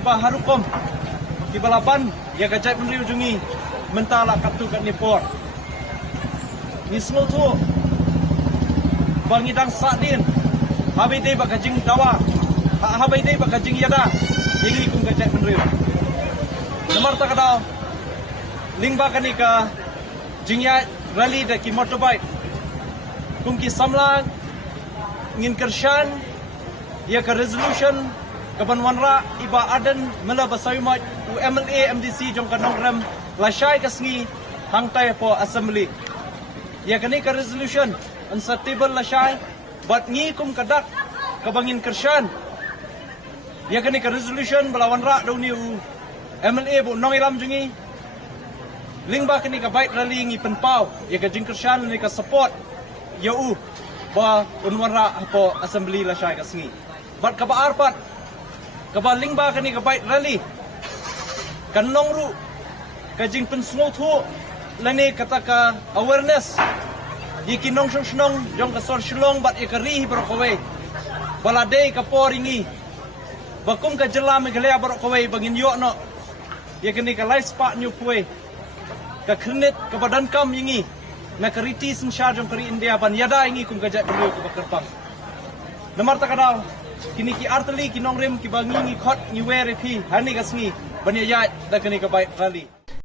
kiba harukom kiba laban ya gajai penriu jungi mentala kaptu kat nipor ni semua tu bangidang sadin habai dei bakajing dawa habai dei bakajing yada ingi kum gajai penriu nomor takadau lingba kanika jingya rally da ki motorbike kum ki samlang ngin kershan ya ka resolution kaban wanra iba adan mela basayumat u MLA MDC jong kanongram lashai kasngi hangtai po assembly ya kani ka resolution an sa table lashai bat ngi kum kadak kabangin kershan ya kani ka resolution balawan ra do ni u MLA bo nong iram jungi lingba kani ka bike rally ngi penpau ya ka jing kershan ni ka support ya u ba unwanra po assembly lashai kasngi bat ka ba arpat ka lingba kani ka bike rally kanong ru kajing pensngo thu lani kata ka awareness yikinong snong jong ka sor shlong bat ikari brokowe balade ka poringi bakum ka jela megalea brokowe bangin yo no yakini ka life spa new pwe ka khnit ka badan kam yingi na kariti sin sha jong kari India ban yada ingi kum ka jat belu ka bakarpang namar ta kadal kini ki artali kinong rem ki bangi ngi khot ni were phi hani kasngi banya ya da kani ka bai rally